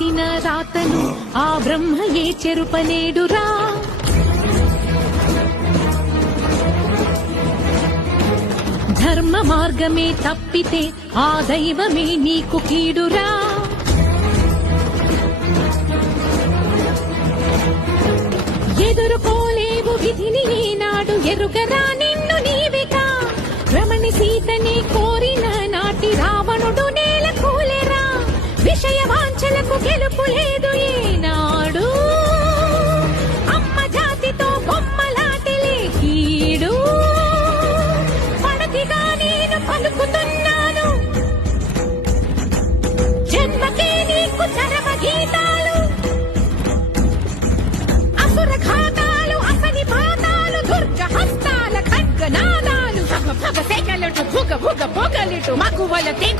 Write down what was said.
రాసిన రాతను ఆ బ్రహ్మయే చెరుపలేడురా. ధర్మ మార్గమే తప్పితే ఆ దైవమే నీకు కీడురా. ఎదుర్కోలేవు విధిని ఈనాడు ఎరుగరా నిన్ను నీవిగా. రమణి సీతని కోరిన నాటి రావణుడు నేల కూలెరా. విషయ వాంఛలకు గెలుపు లేదు ఈనాడు. అమ్మ జాతితో బొమ్మలాటిలే కీడు. పడతిగా నేను పలుకుతున్నాను జన్మకే నీకు చరమ గీతాలు. అసుర ఘాతాలు అసని పాతాలు దుర్గ హస్తాల ఖడ్గనాదాలు. భగ భగ సెగలటు భుగ భుగ పొగలిటు మగువల